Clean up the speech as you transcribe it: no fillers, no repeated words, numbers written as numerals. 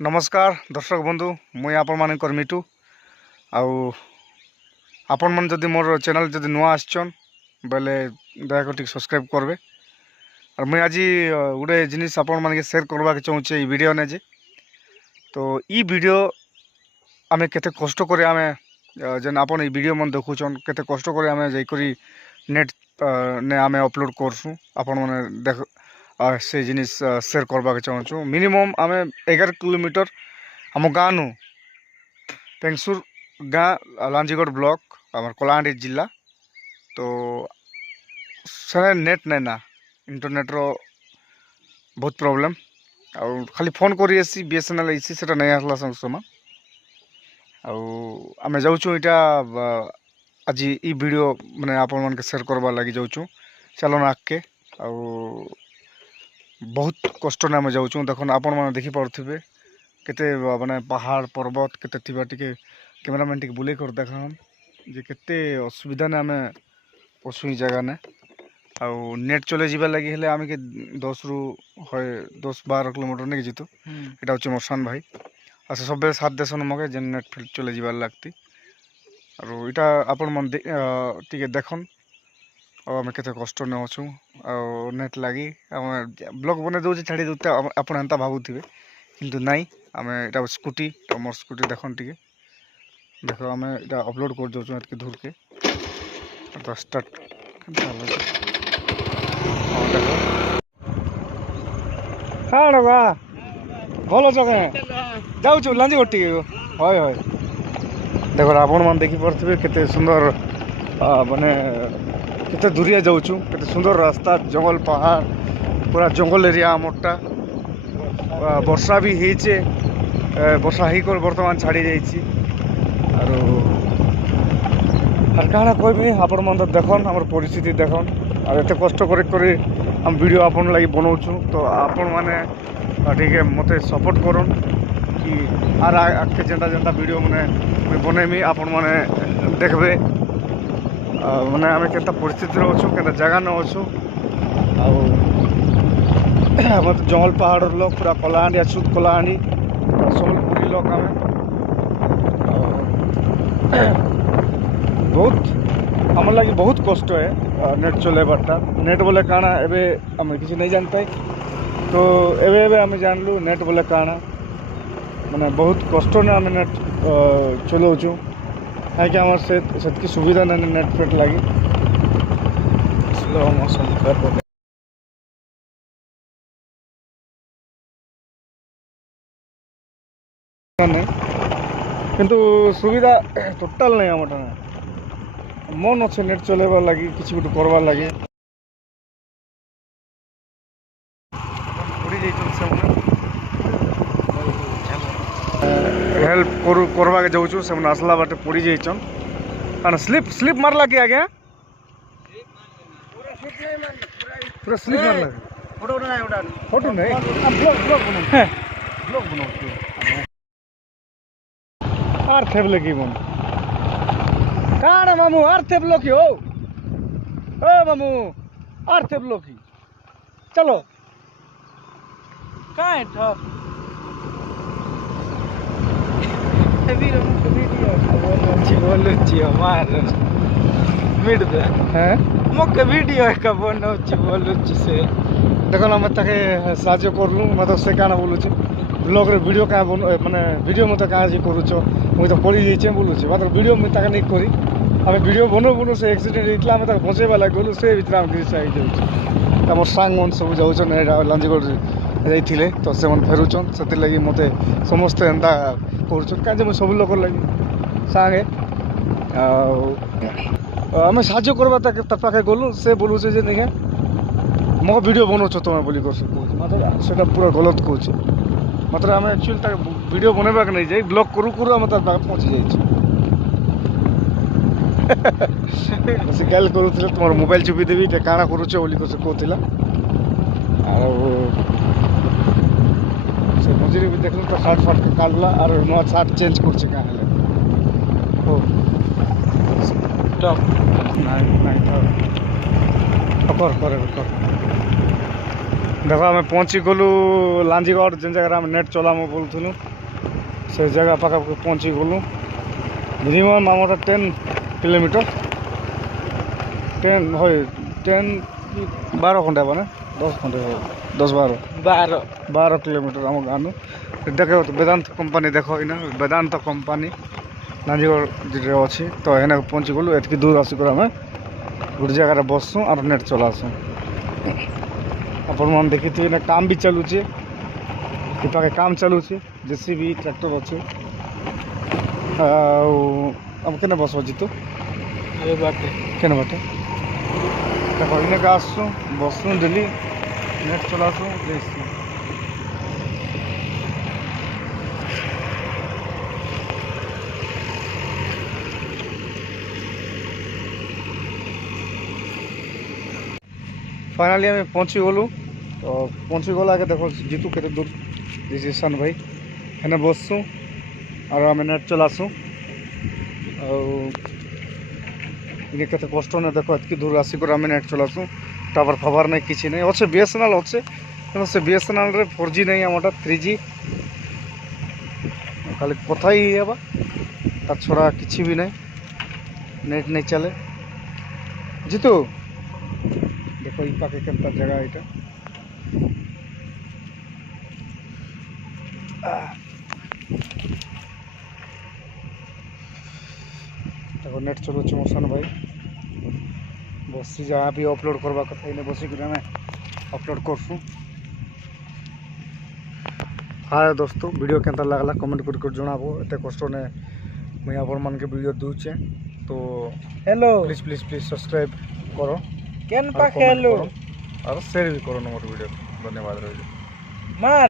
नमस्कार दर्शक बंधु मुई आपण मानकर मिटू आपण मन जदि मोर चैनल जदि नुआ आछन बेले दयाको टिक सब्सक्राइब करबे। और मुई आज गोटे जिनिस आपण मान के शेयर करवा के चाहूँचे वीडियो ने जे तो ई वीडियो आमे केते कष्ट करे आमे जेन आपण ई वीडियो मन देखुछन केते कष्ट करे आमे जाइकरी नेट ने आमे अपलोड करसु आपण माने देख से जिनिस शेयर करवा के चाहूँ। मिनिमम आमे 11 किलोमीटर आम गाँ नु पेंगसुर गाँ लांजीगढ़ ब्लॉक आम कलाहांडी जिला तो से नेट नहीं ना इंटरनेट रो बहुत प्रॉब्लम और खाली फोन करी आसी बीएसएनएल इसी से नहीं आसला संग समय आम जाऊँ इटा आज ई वीडियो मैंने आपण मान के शेयर करवा लगी जाऊँ चलो ना आगे बहुत कष्ट ने आम जाऊँ देखो आपण मैंने देखी पारे केते माने पहाड़ पर्वत केते थिबा टिके कैमरामैन टिके बुले कर देखा जे केते असुविधा ने आम पशु जगह ने आउ नेट चले जीवा लगी हेले आम के 10-12 किलोमीटर नहीं जीतु एटा होचे मोर सान भाई अच्छा सब साथ देसन मगे जे नेट फिर चले जीवा लगती और इटा आपण मन टिके देखन आम केते कष्ट ने अछु आ नेट लगी ब्लॉग बने दो छाड़ी दे आपण एंता भाबुथिबे किंतु नाई आम एटा स्कूटी मोर स्कूटी देखन टिके देखो आम एटा अपलोड कर दो एतके दूर के तो स्टार्ट हाँ डबा भल जगह जाऊँ लांजीगढ़ टिके हय हय देखो आपण मन देखी पारे केते सुंदर माने केते दूरिया जाऊँ केते सुंदर रास्ता जंगल पहाड़ पूरा जंगल एरिया आमरटा वर्षा भी होचे वर्षा होकर बर्तमान छाड़ी जाइए आर क्या कहबी आपण मन देखन आम परिस्थिति देखन और एत कष्ट कर हम वीडियो आपन लगी बनाऊँ तो आपण मैंने ठीक मत सपोर्ट करन कि आर आगे जेनता जेनता वीडियो मैंने बनैमी आपण मैंने देखबे मैंने आम के परिस्थिति अच्छु के जगह न अच्छु आम तो जंगल पहाड़ लोग पूरा कलाहांडी शुद्ध कलाहांडी सम्बलपुरी लोग आम बहुत आम लगे बहुत कष्ट है नेट चलेबारटा नेट बोले काना एबे आम किसी नहीं जानते तो एबे एबे आम जानलु नेट बोले काना माने बहुत कष्ट ने आम नेट चलाऊँ कहीं आम से सुविधा नहीं नेट फेट लगी स्लो मोशन किंतु सुविधा टोटाल नहीं आम मन अच्छे नेट चलेबार लगी किसी गोटे करवार लगी हेल्प करवा के जाऊँ से आसला बाटे पड़ी जाइछन कारण स्लिप स्लिप मारला कि आगे पूरा स्लिप मारला फोटो नहीं ब्लॉग बनाओ आर थेबले की मन काना मामू आर थेबलो की हो ओ मामू आर थेबलो की चलो काहे ठप वीडियो मार मिड दे हैं मोके वीडियो का बनौची बोलुची से देखो ना मत के साहाଯ୍य करलु मत से काना बोलुची ब्लॉग रे वीडियो का माने वीडियो मत का जी करूछ मुई तो पड़ी जाइछे बोलुछ मात्र वीडियो मुई ताके नहीं करी आमे वीडियो बनो से एक्सीडेंट इतला में ताके बचे वाला गलु से भीतर हम किस आई जाउछ हमर सांग मन सब जाउछन लांजीगढ़ जाइथिले तो से मन फेरुछन सेति लागि मते समस्त एंता करूछन का जे मुई सब लोग लागि सांगे आमे साहाଯ୍य करबा ताके पाखे गलु से बोलुछ जे देखे मो वीडियो बनौछ तुम बोली कर मात्र सेटा पूरा गलत कहूछ मतलब आम एक्चुअली तक वीडियो बनवा नहीं जाए ब्लॉग करू करू आम तक पहुँची जाए गाल करूँ तुम मोबाइल चुपी देवी काଣା करुच बोली कहला से मझे भी देख तो सार्ट फाट के काटला और नुआ सार्ट चेंज कर देख आम पहुँची गलु लांजीगढ़ जेन जगह आम नेट चलाम बोलूँ से जगह पाखापाखि पहुँची गलु मिनिमम आम 10 किलोमीटर 10 है 10-12 खंडे माने 10 खंडे 10-12 किलोमीटर आम गाँव देख वेदांत कंपानी देख इना वेदांत कंपानी लांजीगढ़ जे अच्छी तो एने पहुँची गलु एतकी दूर आसिक आम गोटे जगार बसुँ और नेट चलासुँ आपण मैंने देखी थी ना काम भी चलुचे पाखे काम चलुचे जेसीबी ट्रैक्टर अच्छे अब केने बस जीतु ये बाटे केने बाटे देखो इने का आसुँ बसुँ डेली नेट चलासुँ देखुँ फाइनाली आम पहुँची गलु तो पहुँची गला आगे देखो जीतू के दूर स्टेशन भाई हेने बसुँ और आम नेट चलासुँ इने केते कष्ट नहीं देखो एतकी दूर आसिक आम नेट चलासुँ टावर फावर नहीं किसी नहीं अच्छे बीएसएनएल अच्छे से बीएसएनएल रे 4G नहीं आमटा 3G खाली कथा ही है तार छड़ा किसी भी नहीं नेट नहीं चले जीतू देखो ई पाखे केनता जगह এটা देखो नेट चलो मोशन भाई बसी जहाँ भी अपलोड करवा कथा इने बसिक अपलोड करसु हाय दोस्तों वीडियो केनता लागला कमेंट कर जणाबो एते कष्ट ने मुई आपण मन के वीडियो दूचे तो हेलो प्लीज सब्सक्राइब करो केन पाखे हेलो और शेयर भी करो मोर वीडियो धन्यवाद रही मार